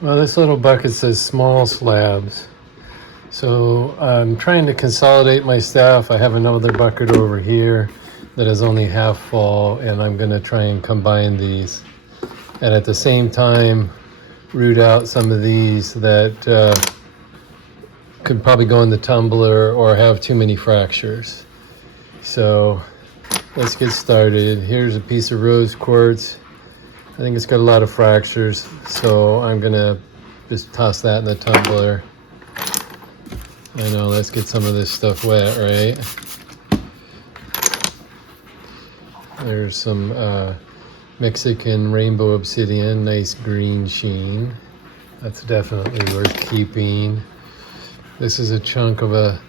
Well, this little bucket says small slabs. So I'm trying to consolidate my stuff. I have another bucket over here that is only half full, and I'm going to try and combine these. And at the same time, root out some of these that could probably go in the tumbler or have too many fractures. So let's get started. Here's a piece of rose quartz. I think it's got a lot of fractures, so I'm gonna just toss that in the tumbler. I know, let's get some of this stuff wet, right? There's some Mexican rainbow obsidian, nice green sheen. That's definitely worth keeping. This is a chunk of a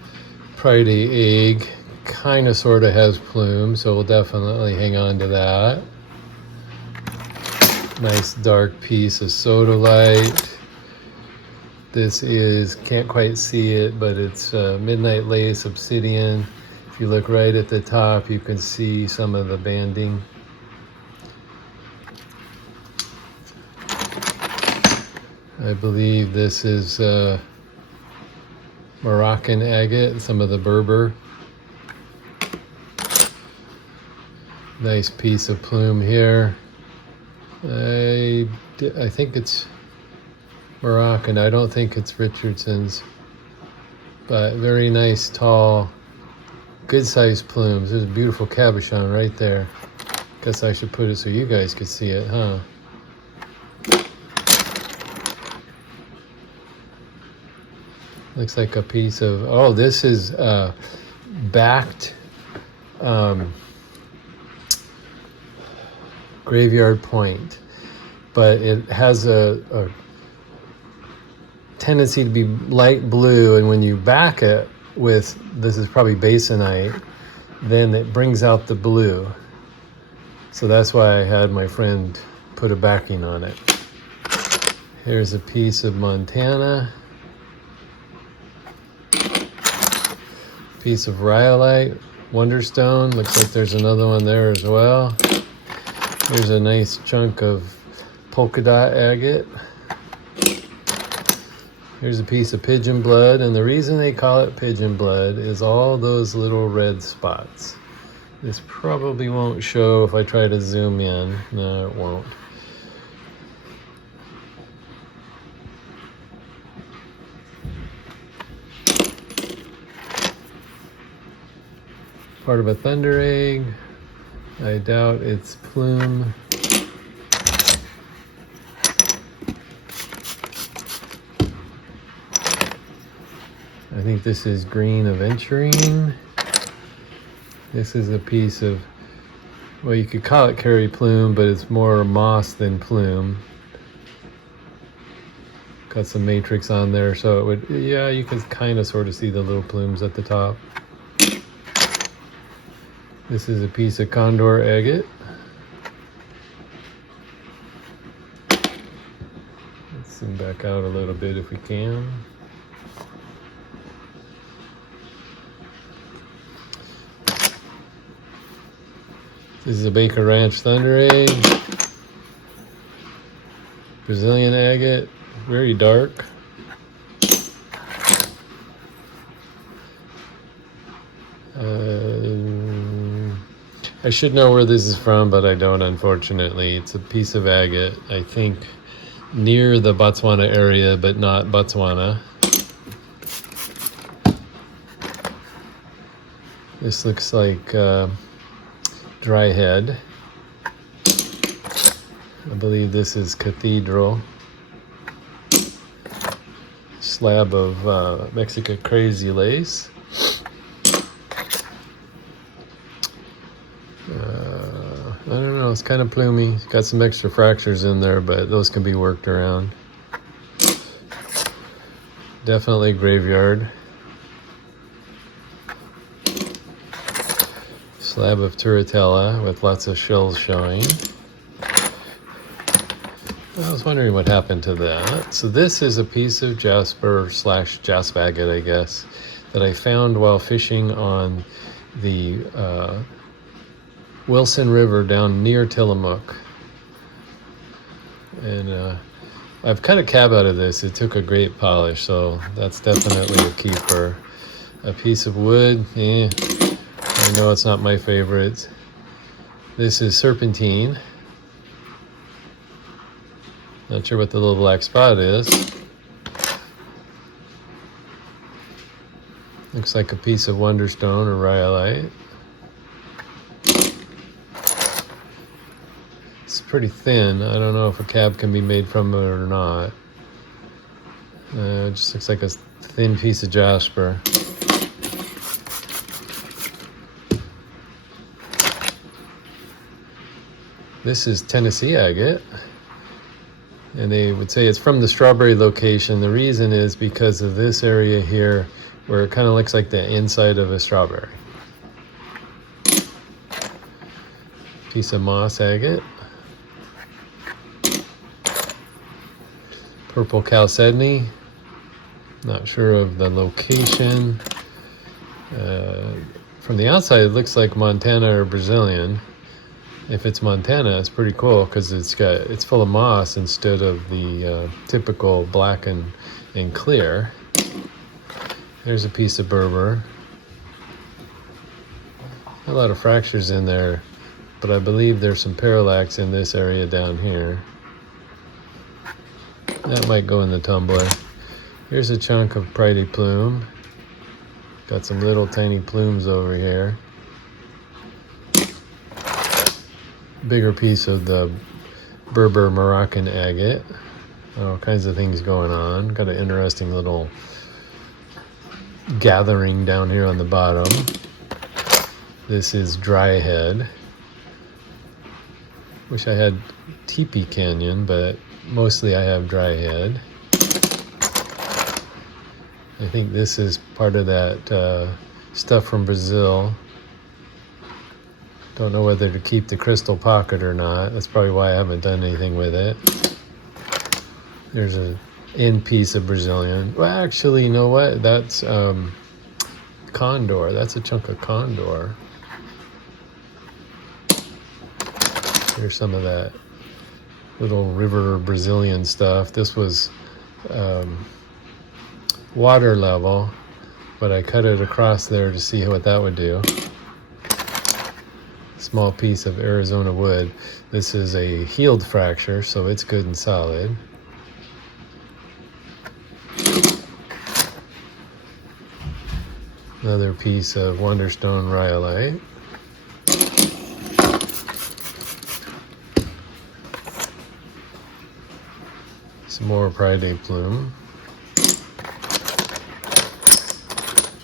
Friday egg. Kind of sort of has plume, so we'll definitely hang on to that. Nice dark piece of sodalite. This is, can't quite see it, but it's midnight lace obsidian. If you look right at the top, you can see some of the banding. I believe this is Moroccan agate, some of the Berber. Nice piece of plume here. I think it's Moroccan. I don't think it's Richardson's, but very nice, tall, good sized plumes. There's a beautiful cabochon right there. Guess I should put it so you guys could see it, huh? Looks like a piece of, oh, this is backed graveyard point, but it has a tendency to be light blue, and when you back it with, this is probably basanite, then it brings out the blue. So that's why I had my friend put a backing on it. Here's a piece of Montana, piece of rhyolite, wonderstone. Looks like there's another one there as well. Here's a nice chunk of polka dot agate. Here's a piece of pigeon blood, and the reason they call it pigeon blood is all those little red spots. This probably won't show if I try to zoom in. No, it won't. Part of a thunder egg. I doubt it's plume. I think this is green aventurine. This is a piece of, well, you could call it Kerry plume, but it's more moss than plume. Got some matrix on there, so it would, yeah, you can kind of sort of see the little plumes at the top. This is a piece of condor agate. Let's zoom back out a little bit if we can. This is a Baker Ranch Thunder Egg. Brazilian agate, very dark. I should know where this is from, but I don't, unfortunately. It's a piece of agate, I think, near the Botswana area, but not Botswana. This looks like dry head. I believe this is cathedral. Slab of Mexican crazy lace. I don't know, it's kind of plumy. It's got some extra fractures in there, but those can be worked around. Definitely graveyard. Slab of turritella with lots of shells showing. I was wondering what happened to that. So this is a piece of jasper slash jasp agate, I guess, that I found while fishing on the Wilson River down near Tillamook. And I've cut a cab out of this. It took a great polish, so that's definitely a keeper. A piece of wood, I know it's not my favorite. This is serpentine. Not sure what the little black spot is. Looks like a piece of wonderstone or rhyolite. It's pretty thin. I don't know if a cab can be made from it or not. It just looks like a thin piece of jasper. This is Tennessee agate, and they would say it's from the strawberry location. The reason is because of this area here where it kind of looks like the inside of a strawberry. Piece of moss agate. Purple chalcedony. Not sure of the location. From the outside it looks like Montana or Brazilian. If it's Montana, it's pretty cool because it's full of moss instead of the typical black and clear. There's a piece of Berber. A lot of fractures in there, but I believe there's some parallax in this area down here. That might go in the tumbler. Here's a chunk of Pridey plume. Got some little tiny plumes over here. Bigger piece of the Berber Moroccan agate. All kinds of things going on. Got an interesting little gathering down here on the bottom. This is dry head. Wish I had Teepee Canyon, but mostly I have dry head. I think this is part of that stuff from Brazil. Don't know whether to keep the crystal pocket or not. That's probably why I haven't done anything with it. There's an end piece of Brazilian. Well, actually, you know what? That's condor. That's a chunk of condor. Here's some of that little river Brazilian stuff. This was water level, but I cut it across there to see what that would do. Small piece of Arizona wood. This is a healed fracture, so it's good and solid. Another piece of Wonderstone rhyolite. Some more Pridey plume.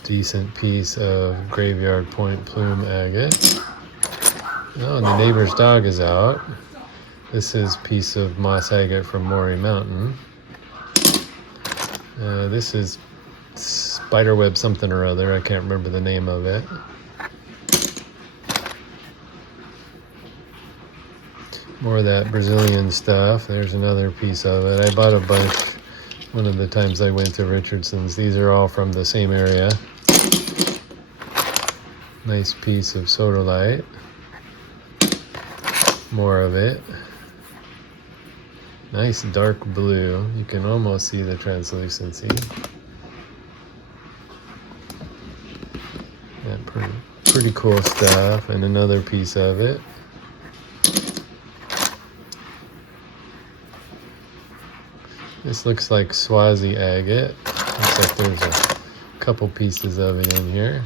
Decent piece of Graveyard Point plume agate. Oh, and the neighbor's dog is out. This is a piece of moss agate from Maury Mountain. This is spiderweb something or other. I can't remember the name of it. More of that Brazilian stuff. There's another piece of it. I bought a bunch one of the times I went to Richardson's. These are all from the same area. Nice piece of sodalite. More of it. Nice dark blue. You can almost see the translucency. Yeah, pretty cool stuff. And another piece of it. This looks like Swazi agate. Looks like there's a couple pieces of it in here.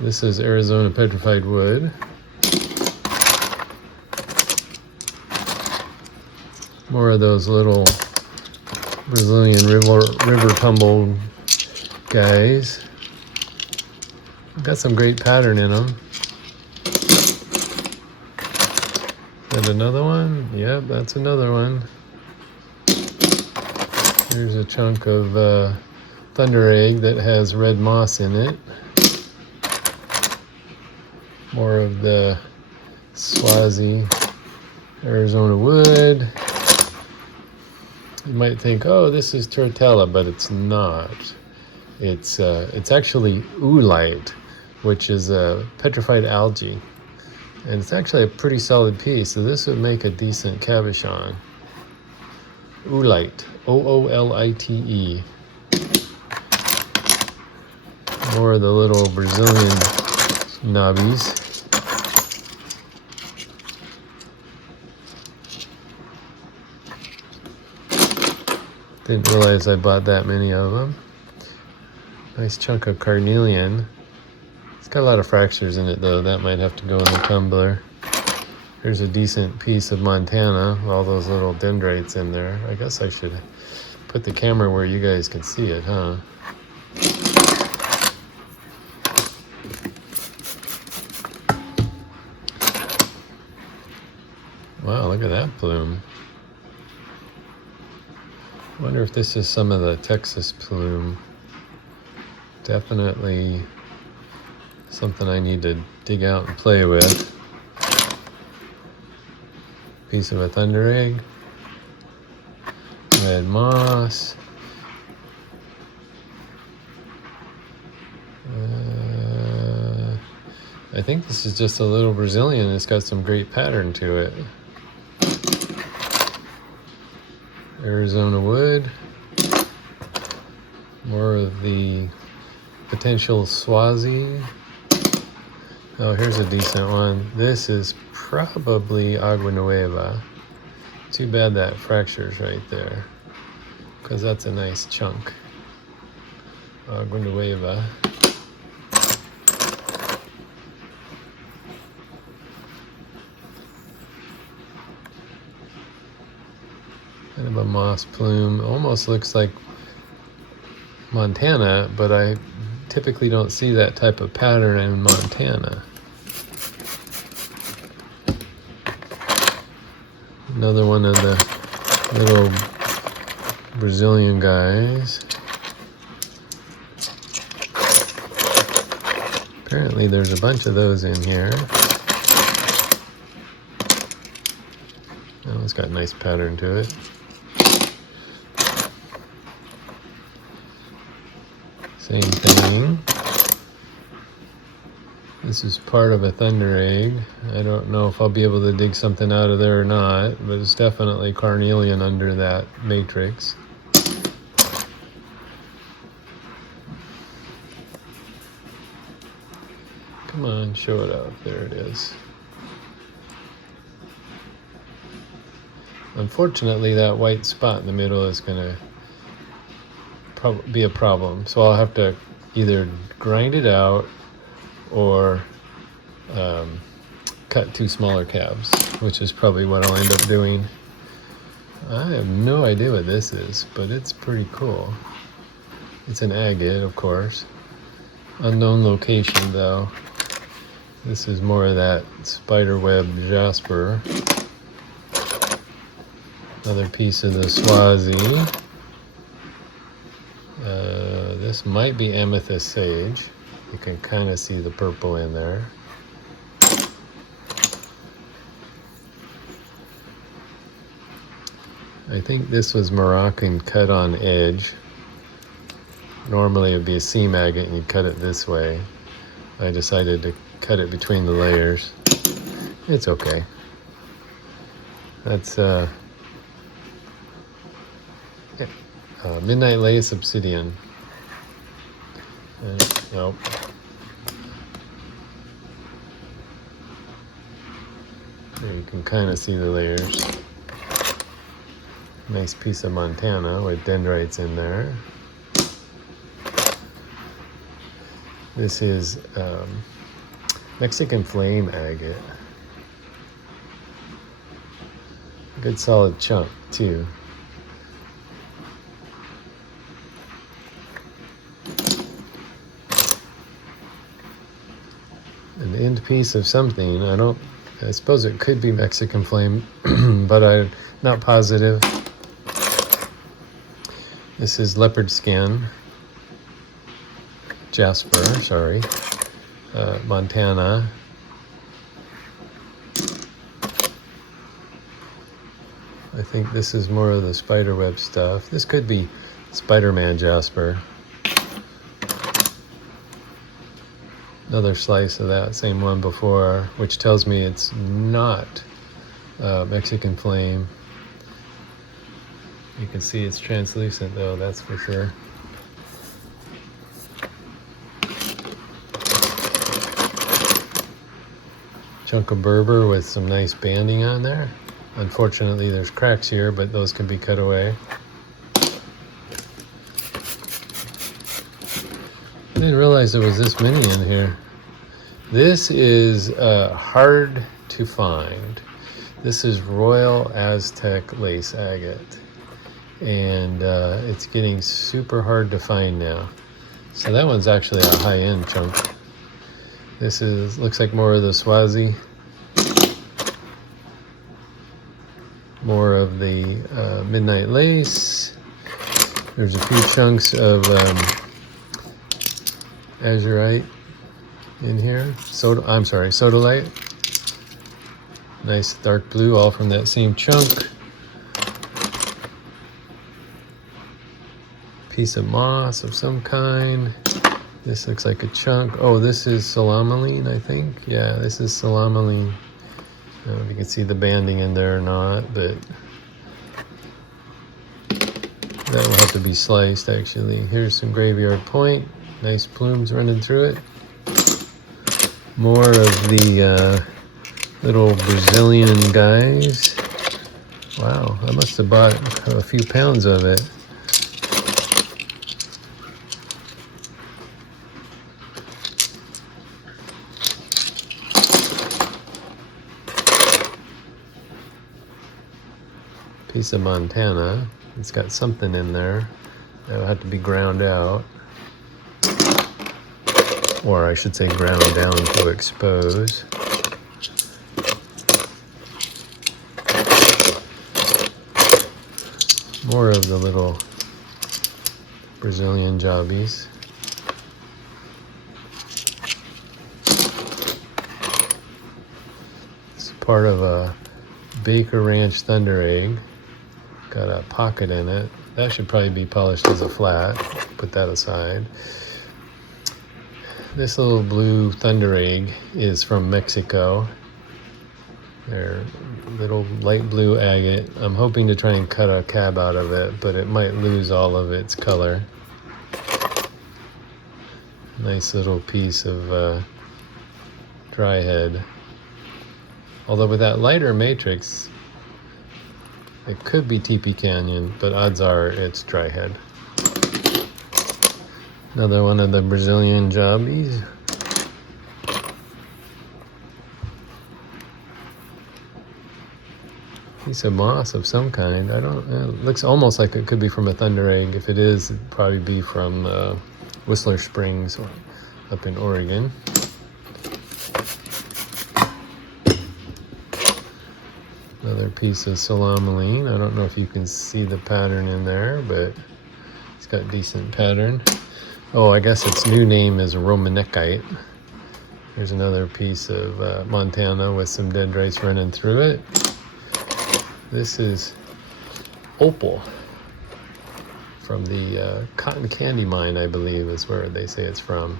This is Arizona petrified wood. More of those little Brazilian river tumble guys. Got some great pattern in them. Is that another one? Yep, that's another one. Here's a chunk of thunder egg that has red moss in it. More of the Swazi Arizona wood. You might think, oh, this is Turtella, but it's not. It's actually oolite. which is a petrified algae. And it's actually a pretty solid piece, so this would make a decent cabochon. Oolite, O-O-L-I-T-E. More of the little Brazilian knobbies. Didn't realize I bought that many of them. Nice chunk of carnelian. It's got a lot of fractures in it though. That might have to go in the tumbler. Here's a decent piece of Montana, all those little dendrites in there. I guess I should put the camera where you guys can see it, huh? Wow, look at that plume. Wonder if this is some of the Texas plume. Definitely something I need to dig out and play with. Piece of a thunder egg. Red moss. I think this is just a little Brazilian. It's got some great pattern to it. Arizona wood. More of the potential Swazi. Oh, here's a decent one. This is probably Agua Nueva. Too bad that fracture's right there, because that's a nice chunk. Agua Nueva. Kind of a moss plume. Almost looks like Montana, but I typically don't see that type of pattern in Montana. Another one of the little Brazilian guys. Apparently there's a bunch of those in here. Oh, it's got a nice pattern to it. Same thing. This is part of a thunder egg. I don't know if I'll be able to dig something out of there or not, but it's definitely carnelian under that matrix. Come on, show it up. There it is. Unfortunately, that white spot in the middle is going to be a problem, so I'll have to either grind it out or cut two smaller cabs, which is probably what I'll end up doing. I have no idea what this is, but it's pretty cool. It's an agate, of course. Unknown location though. This is more of that spiderweb jasper. Another piece of the Swazi. This might be amethyst sage. You can kind of see the purple in there. I think this was Moroccan cut on edge. Normally it would be a seam agate and you'd cut it this way. I decided to cut it between the layers. It's okay. That's Midnight Lace Obsidian. Nope. There you can kind of see the layers. Nice piece of Montana with dendrites in there. This is Mexican flame agate. Good solid chunk too. An end piece of something. I suppose it could be Mexican flame, but I'm not positive. This is leopard skin. Jasper, sorry. Montana. I think this is more of the spiderweb stuff. This could be Spider-Man jasper. Another slice of that same one before, which tells me it's not Mexican flame. You can see it's translucent though, that's for sure. Chunk of Berber with some nice banding on there. Unfortunately, there's cracks here, but those can be cut away. I didn't realize there was this many in here. This is hard to find. This is Royal Aztec lace agate, and it's getting super hard to find now. So that one's actually a high-end chunk. This looks like more of the Swazi, more of the midnight lace. There's a few chunks of azurite in here. Sodalite. Nice dark blue, all from that same chunk. Piece of moss of some kind. This looks like a chunk. Oh, this is salamaline, I think. Yeah, this is salamaline. I don't know if you can see the banding in there or not, but that will have to be sliced actually. Here's some graveyard point. Nice plumes running through it. More of the little Brazilian guys. Wow, I must have bought a few pounds of it. Piece of Montana. It's got something in there. That'll have to be ground out. Or I should say ground down to expose. More of the little Brazilian jobbies. It's part of a Baker Ranch Thunder Egg. Got a pocket in it. That should probably be polished as a flat. Put that aside. This little blue Thunder Egg is from Mexico. They're little light blue agate. I'm hoping to try and cut a cab out of it, but it might lose all of its color. Nice little piece of dry head. Although with that lighter matrix, it could be TP Canyon, but odds are it's dry head. Another one of the Brazilian jobbies. Piece of moss of some kind. It looks almost like it could be from a Thunder Egg. If it is, it'd probably be from Whistler Springs up in Oregon. Another piece of salamaline. I don't know if you can see the pattern in there, but it's got decent pattern. Oh, I guess its new name is Romanekite. Here's another piece of Montana with some dendrites running through it. This is opal from the cotton candy mine, I believe is where they say it's from.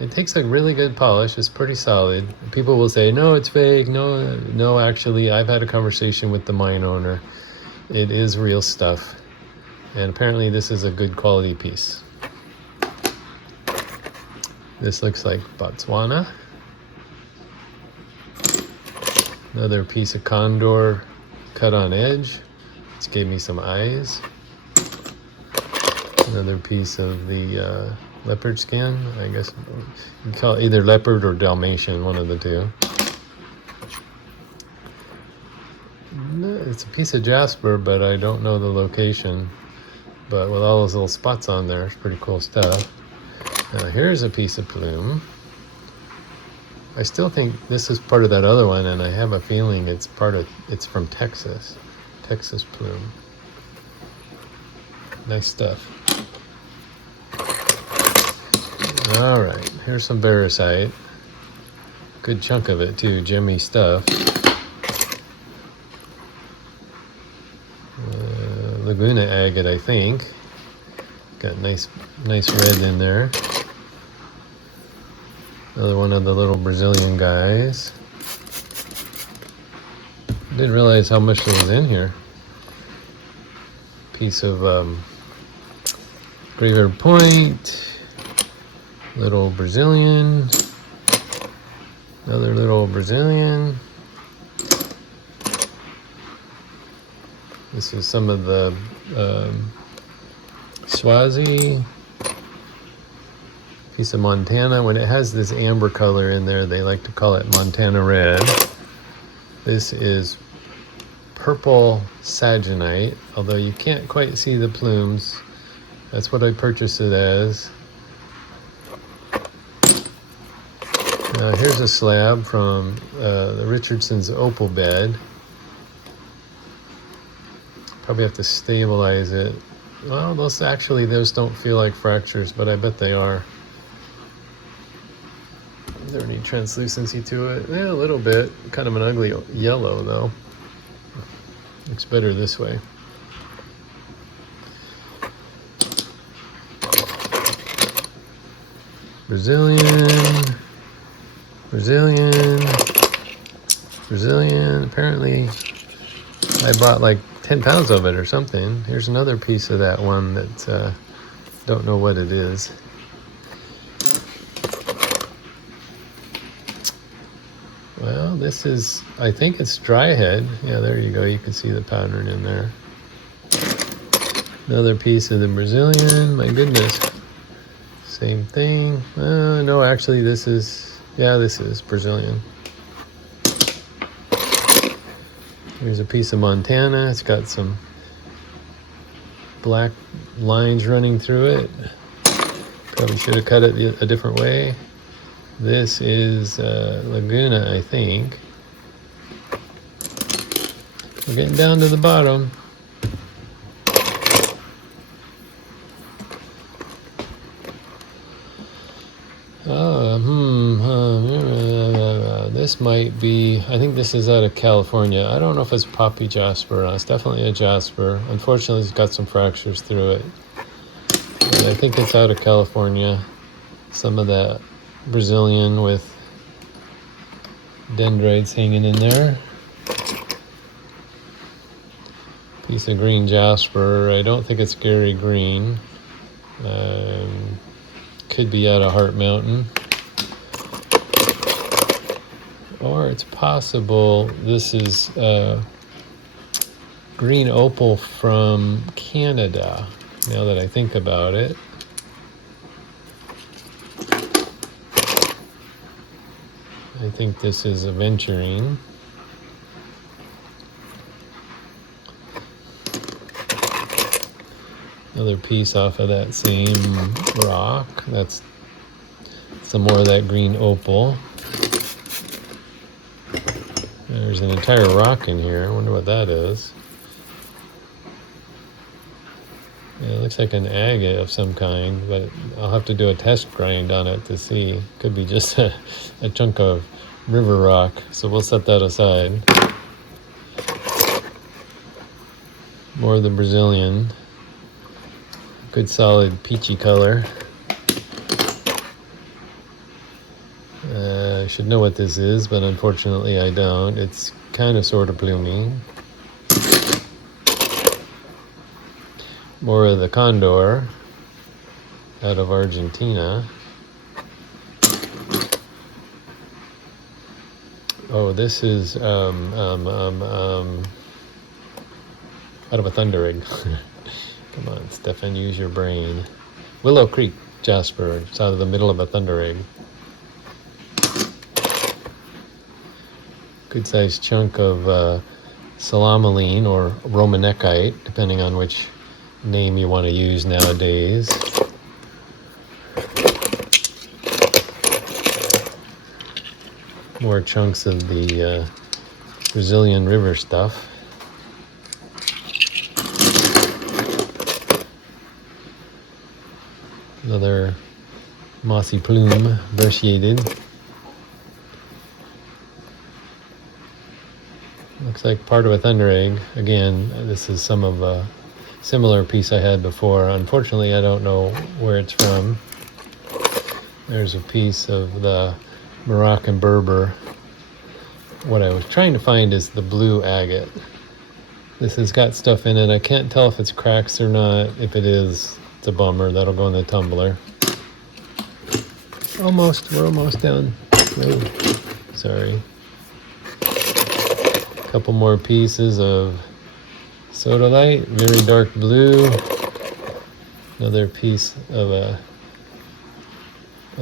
It takes a really good polish. It's pretty solid. People will say, no, it's fake. No, actually, I've had a conversation with the mine owner. It is real stuff. And apparently this is a good quality piece. This looks like Botswana. Another piece of condor cut on edge. This gave me some eyes. Another piece of the leopard skin. I guess you call it either leopard or Dalmatian, one of the two. It's a piece of jasper, but I don't know the location. But with all those little spots on there, it's pretty cool stuff. Now here's a piece of plume. I still think this is part of that other one, and I have a feeling it's from Texas. Texas plume. Nice stuff. All right, here's some barosite. Good chunk of it too, gemmy stuff. Laguna agate, I think. Got nice red in there. Another one of the little Brazilian guys. I didn't realize how much there was in here. Piece of graveyard point. Little Brazilian. Another little Brazilian. This is some of the Swazi. Piece of Montana. When it has this amber color in there, they like to call it Montana red. This is purple saginite, although you can't quite see the plumes. That's what I purchased it as. Here's a slab from the Richardson's opal bed. Probably have to stabilize it. Well, those don't feel like fractures, but I bet they are. Is there any translucency to it? Yeah, a little bit. Kind of an ugly yellow, though. Looks better this way. Brazilian. Apparently, I bought like 10 pounds of it or something. Here's another piece of that one that don't know what it is. Well, this is, I think it's dry head. Yeah, there you go. You can see the pattern in there. Another piece of the Brazilian. My goodness. Same thing. No, actually, this is Brazilian. Here's a piece of Montana. It's got some black lines running through it. Probably should have cut it a different way. This is Laguna, I think. We're getting down to the bottom. This might be, I think this is out of California. I don't know if it's poppy jasper. It's definitely a jasper. Unfortunately, it's got some fractures through it. But I think it's out of California. Some of that Brazilian with dendrites hanging in there. Piece of green jasper. I don't think it's Gary Green. Could be out of Heart Mountain. Or it's possible this is green opal from Canada, now that I think about it. I think this is aventurine. Another piece off of that same rock. That's some more of that green opal. There's an entire rock in here. I wonder what that is. Yeah, it looks like an agate of some kind, but I'll have to do a test grind on it to see. Could be just a chunk of river rock, so we'll set that aside. More of the Brazilian. Good solid peachy color. I should know what this is, but unfortunately I don't. It's kind of sort of plumey. More of the condor out of Argentina. Oh, this is out of a thunder egg. Come on, Stefan, use your brain. Willow Creek jasper. It's out of the middle of a thunder egg. Good sized chunk of salamaline or romanekite, depending on which name you want to use nowadays. More chunks of the Brazilian river stuff. Another mossy plume, versiated. Looks like part of a thunder egg. Again, this is some of a similar piece I had before. Unfortunately, I don't know where it's from. There's a piece of the Moroccan Berber. What I was trying to find is the blue agate. This has got stuff in it. I can't tell if it's cracks or not. If it is, it's a bummer. That'll go in the tumbler. Almost. We're almost done. Oh, sorry. A couple more pieces of sodalite, very dark blue. Another piece of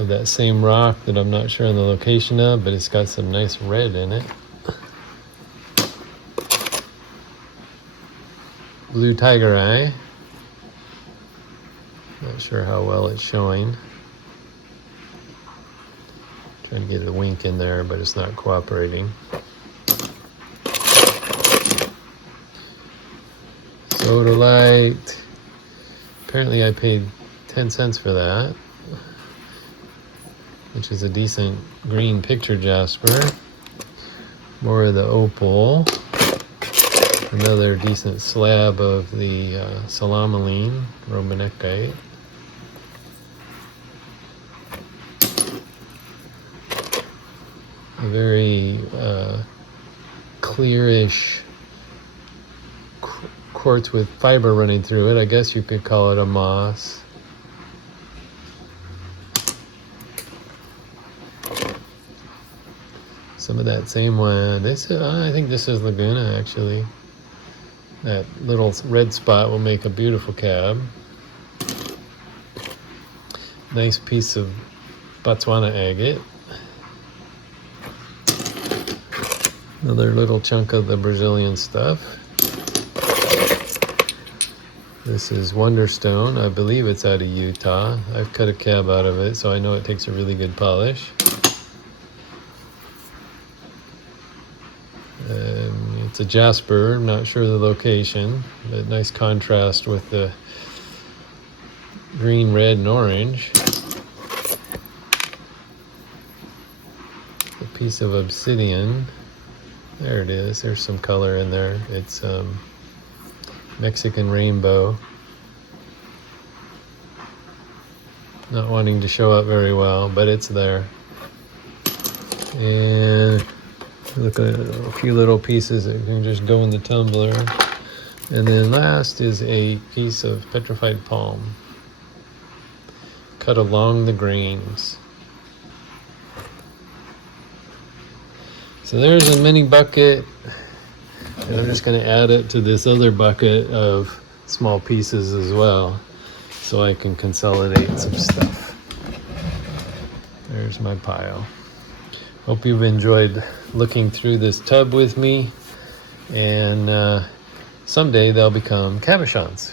that same rock that I'm not sure on the location of, but it's got some nice red in it. Blue tiger eye. Not sure how well it's showing. Trying to get a wink in there, but it's not cooperating. Sodalite. Apparently I paid 10 cents for that, which is a decent green picture jasper. More of the opal. Another decent slab of the salamaline, romanekite. A very clearish quartz with fiber running through it. I guess you could call it a moss. Some of that same one. This I think this is Laguna actually. That little red spot will make a beautiful cab. Nice piece of Botswana agate. Another little chunk of the Brazilian stuff. This is Wonderstone. I believe it's out of Utah. I've cut a cab out of it, so I know it takes a really good polish. It's a jasper, I'm not sure the location, but nice contrast with the green, red, and orange. A piece of obsidian. There it is, there's some color in there. It's Mexican rainbow. Not wanting to show up very well, but it's there. And look at a few little pieces that can just go in the tumbler. And then last is a piece of petrified palm cut along the grains. So there's a mini bucket, and I'm just going to add it to this other bucket of small pieces as well, so I can consolidate some stuff. There's my pile. Hope you've enjoyed looking through this tub with me, and someday they'll become cabochons.